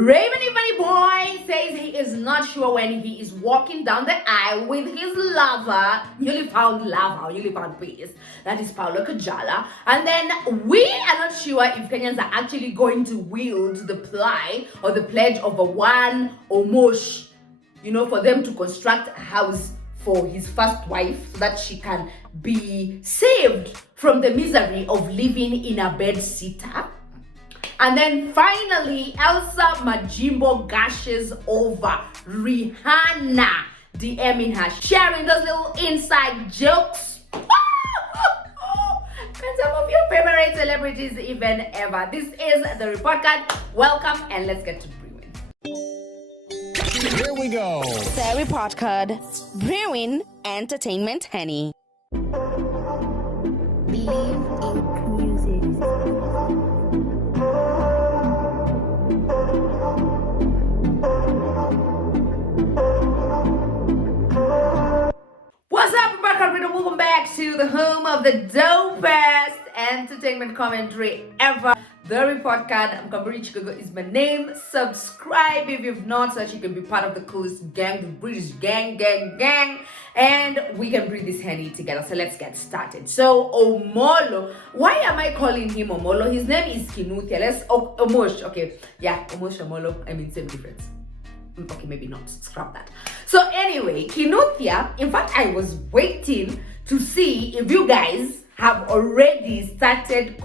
Rayvanny boy says he is not sure when he is walking down the aisle with his lover, newly found peace. That is Paula Kajala. And then we are not sure if Kenyans are actually going to wield the pledge of a one Omosh, for them to construct a house for his first wife so that she can be saved from the misery of living in a bed sitter. And then finally, ElsaMajimbo gushes over Rihanna DMing her, sharing those little inside jokes. And some of your favorite celebrities even ever. This is the report card. Welcome and let's get to brewing. Here we go. Thereportcard, brewing entertainment honey. Believe in music. What's up, Thereportcard? Welcome back to the home of the dopest entertainment commentary ever. The Report Card. I'm Kaburi Chicago is my name. Subscribe if you've not, so that you can be part of the coolest gang, the British gang. And we can breathe this honey together. So let's get started. So Omolo, why am I calling him Omolo? His name is Kinuthia. Omosh. Okay, yeah, Omosh, Omolo. I mean, same difference. Okay, maybe not. Scrap that. So anyway, Kinuthia. In fact, I was waiting to see if you guys have already started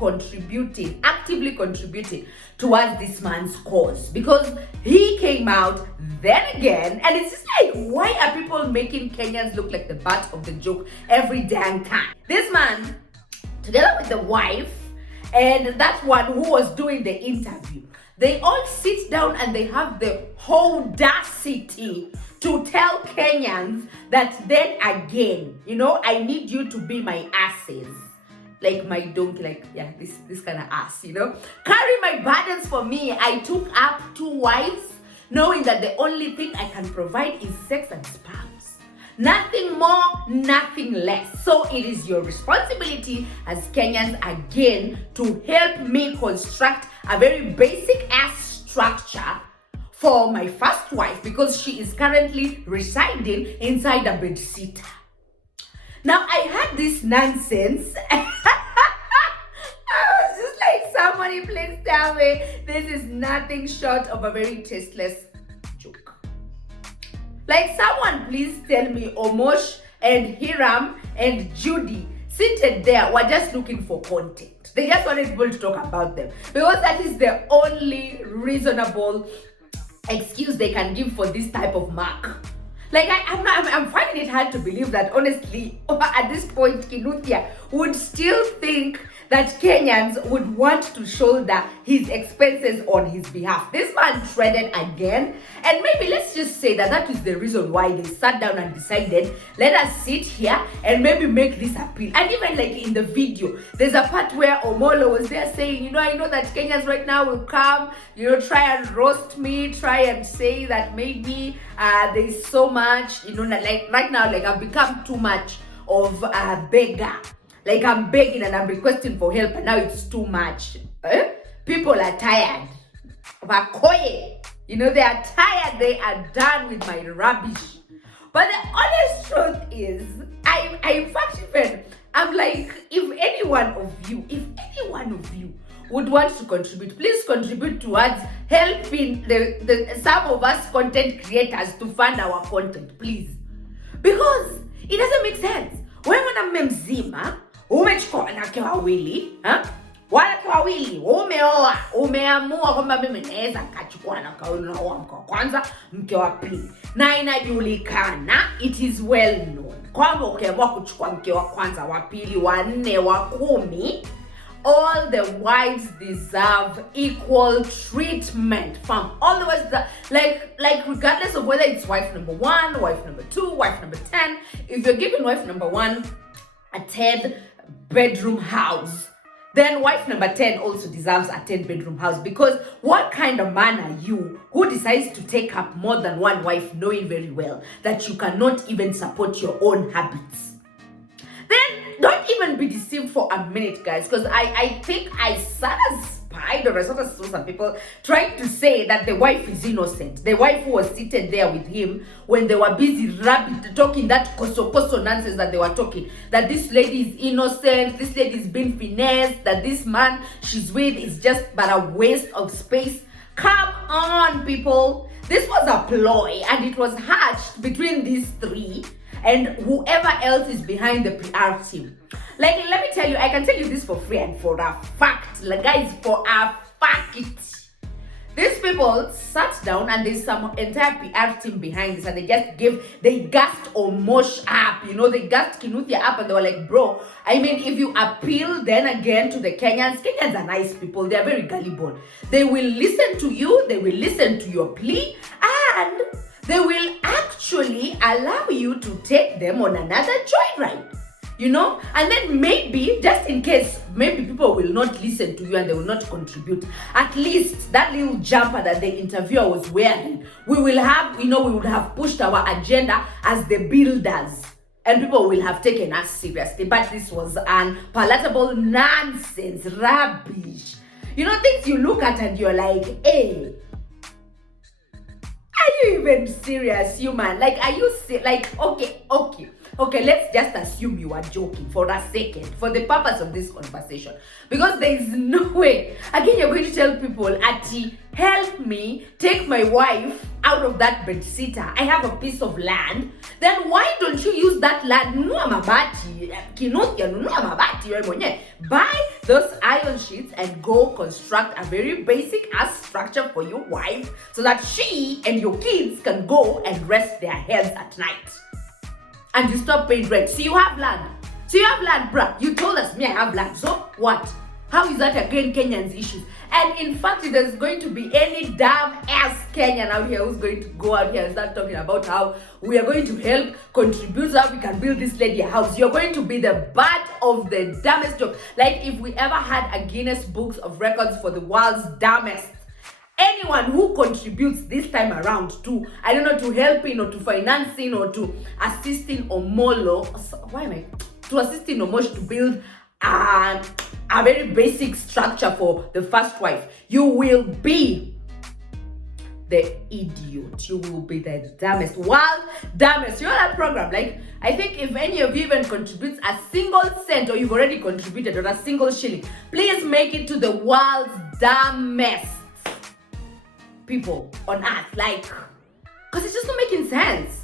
actively contributing towards this man's cause, because he came out then again, and it's just like, why are people making Kenyans look like the butt of the joke every damn time? This man, together with the wife and that one who was doing the interview, they all sit down and they have the audacity to tell Kenyans that then again, I need you to be my asses. Like my donkey, this kind of ass, Carry my burdens for me. I took up 2 wives, knowing that the only thing I can provide is sex and sperms. Nothing more, nothing less. So it is your responsibility as Kenyans again to help me construct a very basic ass structure for my first wife, because she is currently residing inside a bed sitter. Now I had this nonsense. I was just like, somebody please tell me this is nothing short of a very tasteless joke. Like, someone please tell me Omosh and Hiram and Judy seated there were just looking for content. They just wanted people to talk about them, because that is the only reasonable excuse they can give for this type of mark. Like, I'm finding it hard to believe that, honestly, at this point, Kinuthia would still think that Kenyans would want to shoulder his expenses on his behalf. This man shredded again, and maybe let's just say that is the reason why they sat down and decided, let us sit here and maybe make this appeal. And even like in the video, there's a part where Omolo was there saying, I know that Kenyans right now will come, try and roast me, try and say that maybe there's so much, like right now, like I've become too much of a beggar. Like I'm begging and I'm requesting for help, and now it's too much. People are tired. They are tired. They are done with my rubbish. But the honest truth is, I'm like, if any one of you would want to contribute, please contribute towards helping the some of us content creators to fund our content, please. Because it doesn't make sense. Wewe mwanamume mzima umechukua wanawake wawili, wanawake wawili, umeamua kwamba mimi naweza nikachukua wanawake wawili, na mke wa kwanza, mke wa pili, na inajulikana, it is well known kwamba ukiamua kuchukua mke wa kwanza, wa pili, wa nne, wa 10, all the wives deserve equal treatment from all the way to like regardless of whether it's wife number 1, wife number 2, wife number 10. If you're giving wife number 1 a 10-bedroom house, then wife number 10 also deserves a 10-bedroom house. Because what kind of man are you who decides to take up more than one wife, knowing very well that you cannot even support your own habits? Then don't even be deceived for a minute, guys, because I think I sat as spied, or I sort of saw some people trying to say that the wife is innocent. The wife who was seated there with him when they were busy talking that koso nonsense that they were talking, that this lady is innocent, this lady is being finessed, that this man she's with is just but a waste of space. Come on, people. This was a ploy, and it was hatched between these three and whoever else is behind the PR team. Like, let me tell you, I can tell you this for free and for a fact. Like, guys, for a fact. These people sat down and there's some entire PR team behind this, and they gassed Omosh up, they gassed Kinuthia up, and they were like, bro, I mean, if you appeal then again to the Kenyans are nice people, they're very gullible. They will listen to you, they will listen to your plea, and they will actually allow you to take them on another joyride. And then maybe, just in case, maybe people will not listen to you and they will not contribute, at least that little jumper that the interviewer was wearing, we will have, we would have pushed our agenda as the builders, and people will have taken us seriously. But this was unpalatable nonsense, rubbish. Things you look at and you're like, hey, are you even serious, human? Like, are you okay, let's just assume you are joking for a second, for the purpose of this conversation. Because there is no way, again, you're going to tell people, Ati, help me take my wife out of that bed sitter. I have a piece of land. Then why don't you use that land? Buy those iron sheets and go construct a very basic ass structure for your wife so that she and your kids can go and rest their heads at night. And you stop paying rent. So you have land, bruh. You told us, I have land. So what? How is that again Kenyans' issues? And in fact, if there's going to be any damn ass Kenyan out here who's going to go out here and start talking about how we are going to help contribute so we can build this lady a house, you're going to be the butt of the dumbest joke. Like, if we ever had a Guinness Books of Records for the world's dumbest, anyone who contributes this time around to, I don't know, to helping or to financing or to assisting to assisting Omosh to build a very basic structure for the first wife, you will be the idiot. You will be the dumbest, dumbest. That program, like, I think if any of you even contributes a single cent, or you've already contributed, or a single shilling, please make it to the world's dumbest people on earth. Like, because it's just not making sense.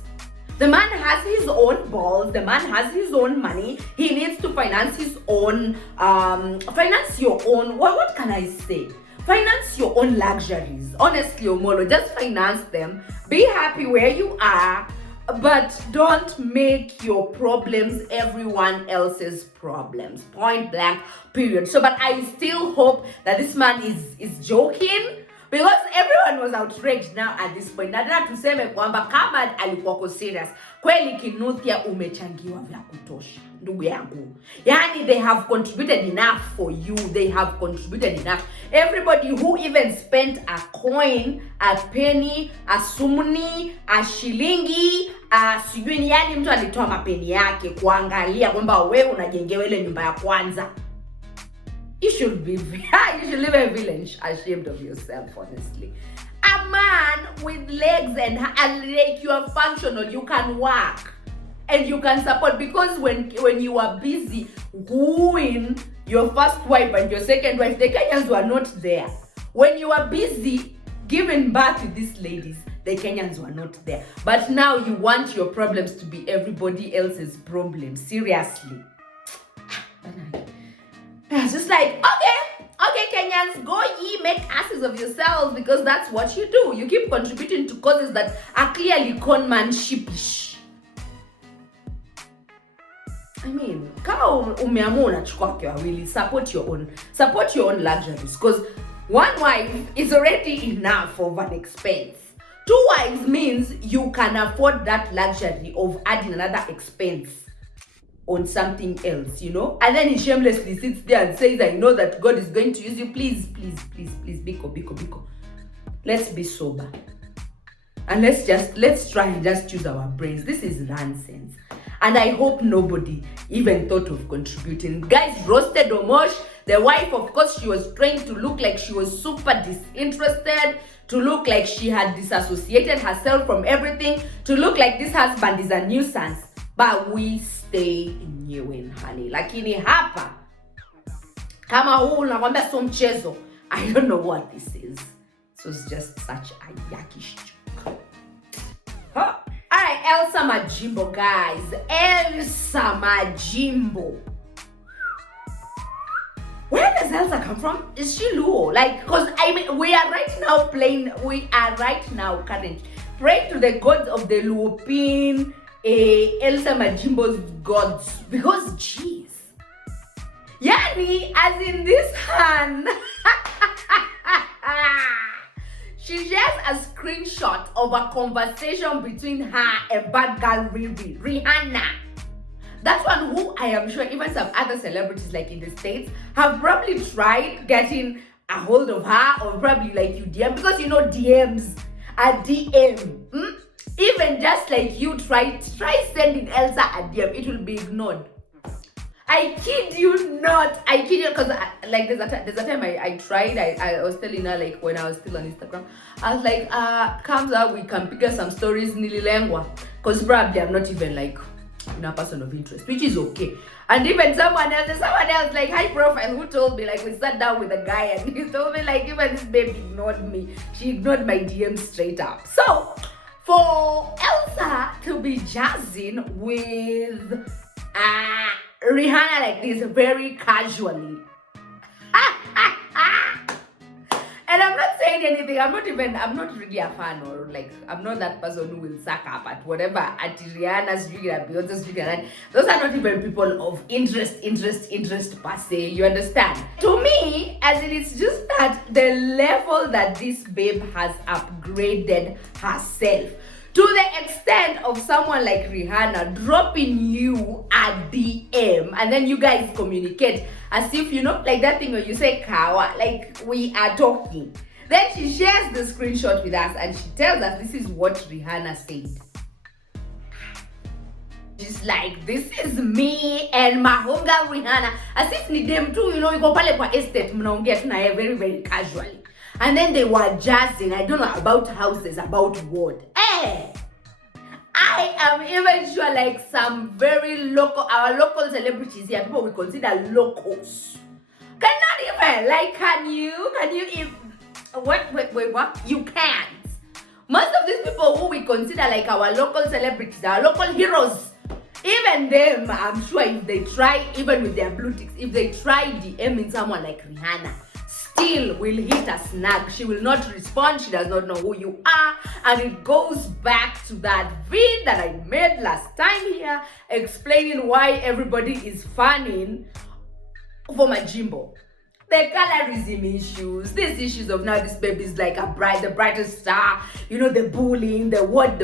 The man has his own balls, the man has his own money, he needs to finance his own, finance your own, what can I say? Finance your own luxuries. Honestly, Omolo, just finance them. Be happy where you are, but don't make your problems everyone else's problems. Point blank, period. So, but I still hope that this man is joking, because everyone was outraged now at this point. Nataka tuseme kwamba kama alikuwa serious, kweli Kinuthia umechangiwa vya kutosha, ndugu yangu. Yani, they have contributed enough for you. They have contributed enough. Everybody who even spent a coin, a penny, a sumni, a shilingi, sijui ni, yani mtu alitoa mapeni yake kuangalia kwamba wewe unajengewa ile nyumba ya kwanza. You should live a village ashamed of yourself, honestly. A man with legs and like, you are functional, you can work and you can support, because when you are busy wooing your first wife and your second wife, the Kenyans were not there. When you are busy giving birth to these ladies, the Kenyans were not there. But now you want your problems to be everybody else's problems. Seriously. It's just like, okay, Kenyans, go ye make asses of yourselves, because that's what you do. You keep contributing to causes that are clearly conmanshipish. I mean, kama umeamua unachukua wake wawili, support your own luxuries, because one wife is already enough of an expense. 2 wives means you can afford that luxury of adding another expense on something else, and then he shamelessly sits there and says, I know that God is going to use you. Please, biko. Let's be sober. And let's try and just use our brains. This is nonsense. And I hope nobody even thought of contributing. Guys roasted Omosh. The wife, of course, she was trying to look like she was super disinterested, to look like she had disassociated herself from everything, to look like this husband is a nuisance. But we stay new, honey. Lakini hapa, kama huu nakwambia so mchezo. I don't know what this is. This was just such a yuckish joke. Huh. Alright, ElsaMajimbo, guys. ElsaMajimbo. Where does Elsa come from? Is she Luo? Like, because I mean, we are right now currently praying to the gods of the Luopin, ElsaMajimbo's gods. Because, jeez. Yani, as in this hand, she shares a screenshot of a conversation between her and bad girl Rihanna. That one who I am sure even some other celebrities like in the States have probably tried getting a hold of her, or probably like you DM, because you know DMs are DM. Even just like you try sending Elsa a DM, it will be ignored. I kid you not. I kid you, because like there's a time I tried. I was telling her, like, when I was still on Instagram, I was like, comes out, we can pick up some stories nililengwa, because probably I'm not even like a person of interest, which is okay. And even someone else like high profile who told me, like, we sat down with a guy and he told me, like, even this babe ignored me. She ignored my DM straight up. So for Elsa to be jazzing with Rihanna like this very casually, and I'm not saying anything, I'm not really a fan, or like, I'm not that person who will suck up at whatever at Rihanna's drinking and Beyonce's drinking, and those are not even people of interest per se, you understand? To me, as in, it's just that the level that this babe has upgraded herself, to the extent of someone like Rihanna dropping you a DM and then you guys communicate as if, you know, like that thing where you say kawa, like we are talking. Then she shares the screenshot with us and she tells us this is what Rihanna said. She's like, this is me and my homegirl Rihanna. As if ni dem too, you know, you go pale kwa estate, mnaongea tunaye very, very casually. And then they were jazzing, I don't know, about houses, about what. I am even sure like some very our local celebrities here, people we consider locals, cannot even, like, can you if, what, you can't. Most of these people who we consider like our local celebrities, our local heroes, even them, I'm sure if they try, even with their blue ticks, if they try DMing someone like Rihanna, still will hit a snag. She will not respond. She does not know who you are. And it goes back to that vid that I made last time here, explaining why everybody is fanning for Majimbo. The colorism issues, these issues of now this baby is like the brightest star, you know, the bullying, the what.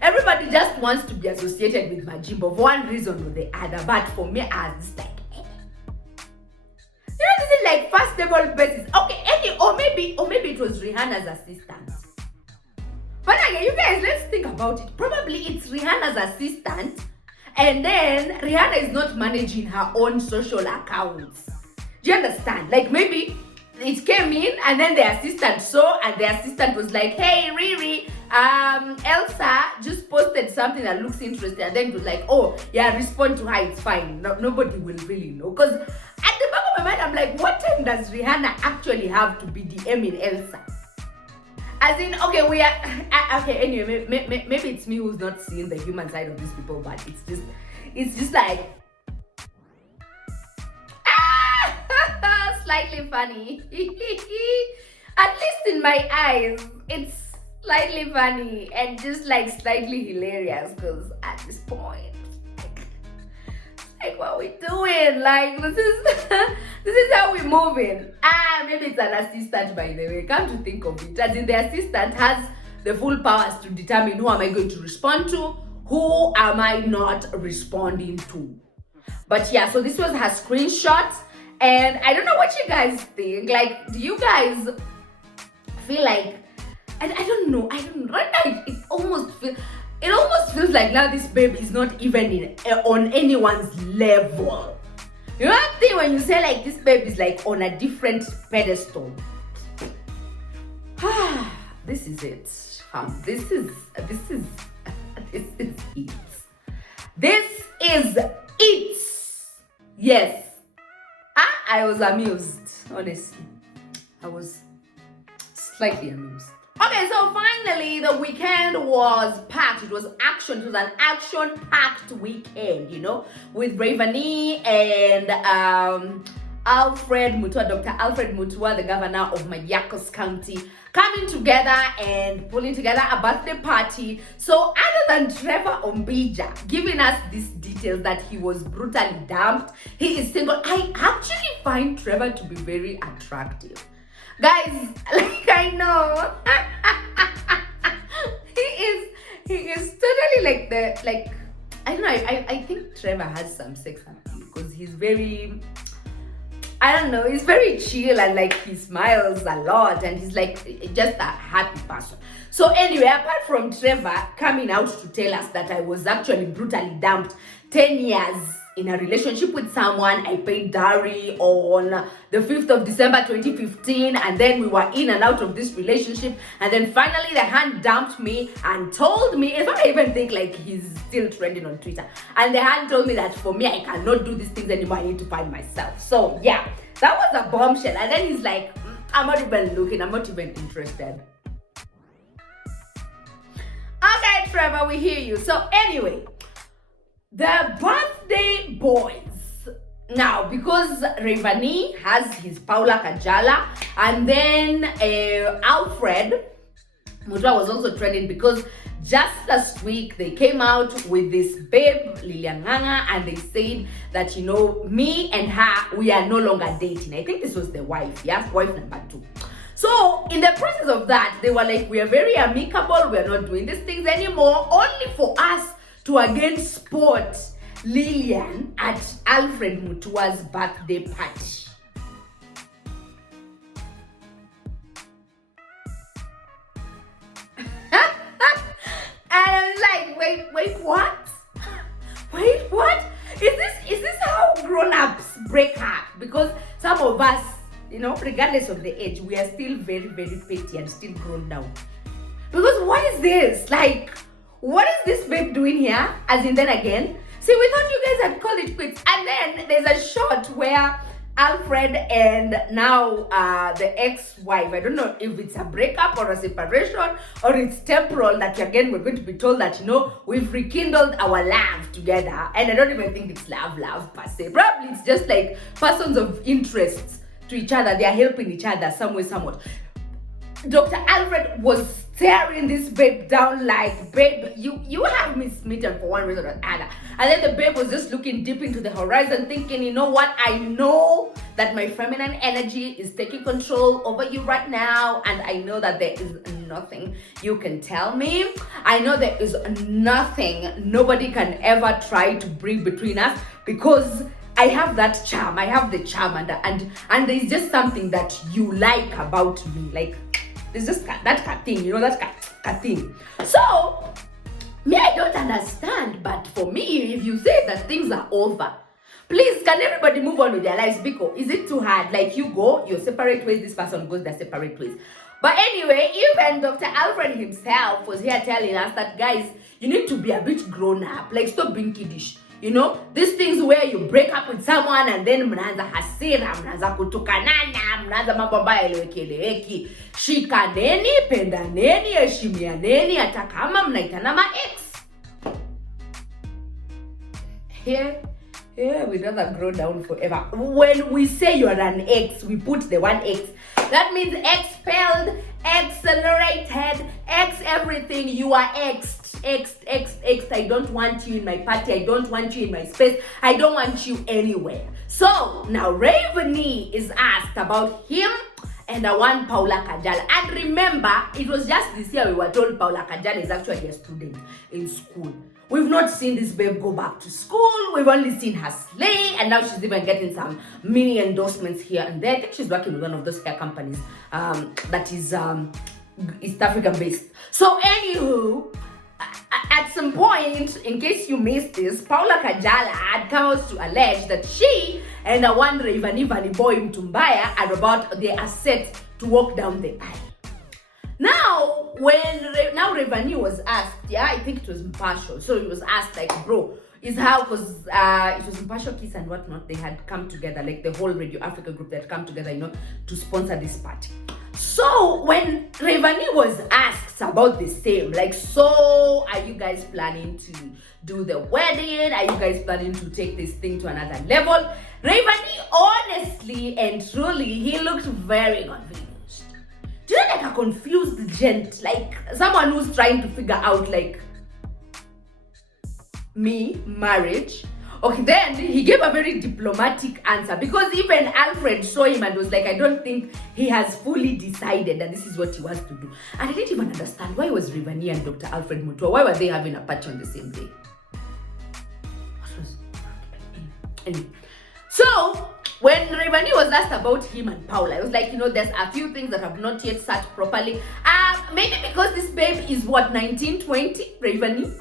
Everybody just wants to be associated with Majimbo for one reason or the other. But for me, I was like, you know, this is like first table basis. Okay, or maybe it was Rihanna's assistant. But again, you guys, let's think about it. Probably it's Rihanna's assistant, and then Rihanna is not managing her own social accounts. Do you understand? Like, maybe it came in and then the assistant saw, and the assistant was like, hey Riri, Elsa just posted something that looks interesting, and then it was like, oh yeah, respond to her, it's fine. No, nobody will really know. Because at the back of my mind, I'm like, what time does Rihanna actually have to be DMing Elsa? As in, okay, we are okay, anyway, maybe it's me who's not seeing the human side of these people, but it's just like slightly funny. At least in my eyes, it's slightly funny and just like slightly hilarious, because at this point, like what we doing? Like, this is how we moving. Maybe it's an assistant, by the way. Come to think of it, as in the assistant has the full powers to determine who am I going to respond to, who am I not responding to. But yeah, so this was her screenshot. And I don't know what you guys think. Like, do you guys feel like, I don't know, right now it almost feels like now this babe is not even on anyone's level. You know that thing when you say like this babe is like on a different pedestal. This is it. This is it. This is it. Yes. I was amused, honestly. I was slightly amused. Okay, so finally the weekend was packed. It was an action-packed weekend, you know, with Rayvanny and Alfred Mutua, Dr. Alfred Mutua, the governor of Machakos County, coming together and pulling together a birthday party. So other than Trevor Ombija giving us these details that he was brutally dumped, he is single. I actually find Trevor to be very attractive. Guys, like I know. he is totally like I don't know, I think Trevor has some sex appeal because he's very, I don't know, he's very chill and like he smiles a lot and he's like just a happy person. So anyway, apart from Trevor coming out to tell us that I was actually brutally dumped 10 years in a relationship with someone, I paid dowry on the 5th of December 2015, and then we were in and out of this relationship, and then finally the hand dumped me and told me, in fact I even think like he's still trending on Twitter, and the hand told me that for me I cannot do these things anymore, I need to find myself. So yeah, that was a bombshell. And then he's like, I'm not even looking, I'm not even interested. Okay, Trevor, we hear you. So anyway, the birthday boys. Now, because Rayvanny has his Paula Kajala, and then Alfred Mutua was also trending because just last week they came out with this babe, Lilian Nganga, and they said that, you know, me and her, we are no longer dating. I think this was the wife, yeah? Wife number 2. So, in the process of that, they were like, we are very amicable, we are not doing these things anymore, only for us to again spot Lilian at Alfred Mutua's birthday party. And I'm like, wait, what? Wait, what? Is this how grown-ups break up? Because some of us, you know, regardless of the age, we are still very, very petty and still grown down. Because what is this? Like, what is this babe doing here? As in then again? See, we thought you guys had called it quits. And then there's a shot where Alfred and now the ex-wife, I don't know if it's a breakup or a separation or it's temporal, that again we're going to be told that, you know, we've rekindled our love together. And I don't even think it's love per se. Probably it's just like persons of interest to each other. They are helping each other some way, somewhat. Dr. Alfred was staring this babe down like, babe, you have me smitten for one reason or another. And then the babe was just looking deep into the horizon thinking, you know what, I know that my feminine energy is taking control over you right now, and I know that there is nothing you can tell me. I know there is nothing nobody can ever try to bring between us, because I have that charm. I have the charm, and there's just something that you like about me. Like, there's just that thing, you know, that thing. So, me, I don't understand, but for me, if you say that things are over, please, can everybody move on with their lives? Because is it too hard? Like, you go your separate ways, this person goes their separate ways. But anyway, even Dr. Alfred himself was here telling us that, guys, you need to be a bit grown up. Like, stop being kiddish. You know, these things where you break up with someone and then mnaanza hasira, mnaanza kutukanana, mnaanza mambo ambayo eleweki. Shikaneni, pendaneni, heshimianeni, hata kama mnaitana ma-ex. Here we never grow down forever. When we say you're an ex, we put the one X. That means expelled, accelerated, X everything. You are X. I don't want you in my party. I don't want you in my space. I don't want you anywhere. So now Rayvanny is asked about him and the one Paula Kajala. And remember, it was just this year we were told Paula Kajala is actually a student in school. We've not seen this babe go back to school. We've only seen her slay, and now she's even getting some mini endorsements here and there. I think she's working with one of those hair companies that is East African based. So anywho, at some point, in case you missed this, Paula Kajala had come out to allege that she and one Rayvanny boy Mtumbaya they are set to walk down the aisle. Now, Rayvanny was asked, I think it was impartial. So he was asked, like, bro, is how, because it was impartial kiss and whatnot, they had come together, like the whole Radio Africa group that had come together, to sponsor this party. So when Rayvanny was asked about the same, like, so are you guys planning to do the wedding? Are you guys planning to take this thing to another level? Rayvanny, honestly and truly, he looked very confused. Do you know, like a confused gent, like someone who's trying to figure out, like, marriage? Okay, then he gave a very diplomatic answer, because even Alfred saw him and was like, I don't think he has fully decided that this is what he wants to do. And I didn't even understand, why was Rayvanny and Dr. Alfred Mutua, why were they having a party on the same day? Anyway, so when Rayvanny was asked about him and Paula, it was like, there's a few things that have not yet sat properly. Maybe because this babe is 1920, Rayvanny?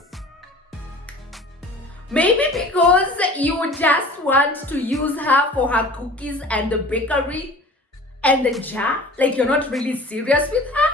Maybe because you just want to use her for her cookies and the bakery and the jar, like you're not really serious with her?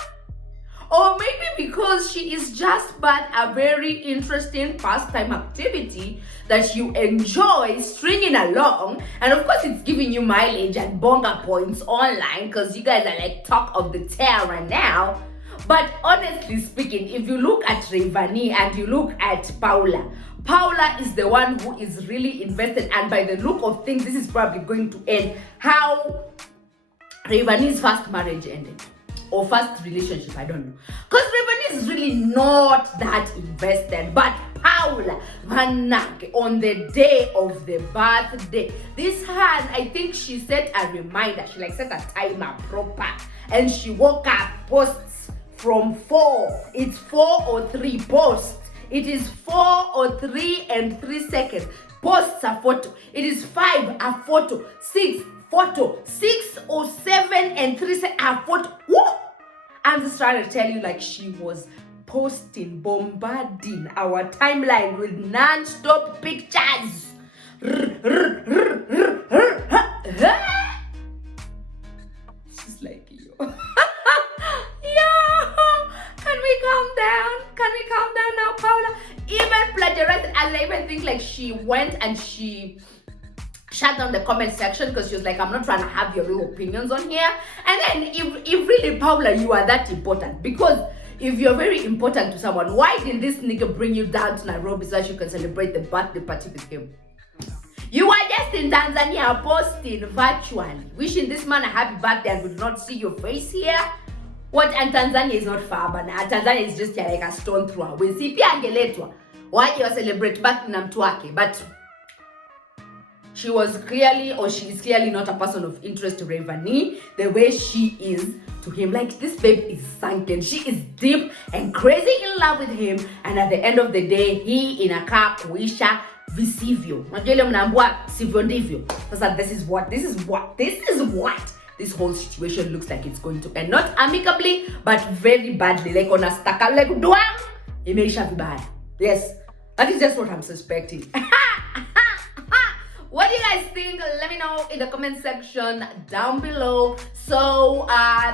Or maybe because she is just but a very interesting pastime activity that you enjoy stringing along, and of course it's giving you mileage and bonga points online because you guys are like talk of the town right now. But honestly speaking, if you look at Rayvanny and you look at Paula is the one who is really invested, and by the look of things, this is probably going to end how Rayvanny's first marriage ended, or first relationship, I don't know. Because Rayvanny is really not that invested, but Paula, on the day of the birthday, this hand, I think she set a reminder, she set a timer proper, and she woke up, posts from 4, it's 4:03 posts. It is 4:03 and 3 seconds. Posts a photo. It is 5 a photo. 6 photo. 6:07 and 3 seconds a photo. Whoa! I'm just trying to tell you, like, she was posting, bombarding our timeline with non-stop pictures. She's like, yo. Can we calm down now, Paula? Even plagiarized, and I even think like she went and she shut down the comment section because she was like, I'm not trying to have your real opinions on here. And then if really, Paula, you are that important, because if you're very important to someone, why didn't this nigga bring you down to Nairobi so that you can celebrate the birthday party with him? You are just in Tanzania posting virtually, wishing this man a happy birthday, and we do not see your face here. What? And Tanzania is not far, but Tanzania is just like a stone throw away. Si pia angeletwa waje wa celebrate back na mtu wake, but she is clearly not a person of interest to Rayvanny the way she is to him. Like, this babe is sunken. She is deep and crazy in love with him, and at the end of the day, he inakaa kuisha visivyo. Unajua ile mnaambua sivyo ndivyo. Sasa this is what this whole situation looks like it's going to end. Not amicably, but very badly. Like on a staka, like duang, imeisha vibaya. Yes, that is just what I'm suspecting. What do you guys think? Let me know in the comment section down below. So,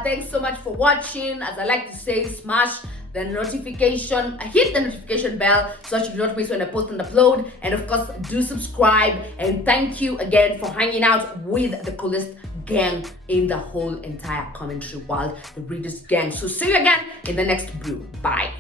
thanks so much for watching. As I like to say, smash the notification, hit the notification bell so that you do not miss when I post and upload. And of course, do subscribe. And thank you again for hanging out with the coolest gang in the whole entire commentary world, the Readers Gang. So see you again in the next brew. Bye.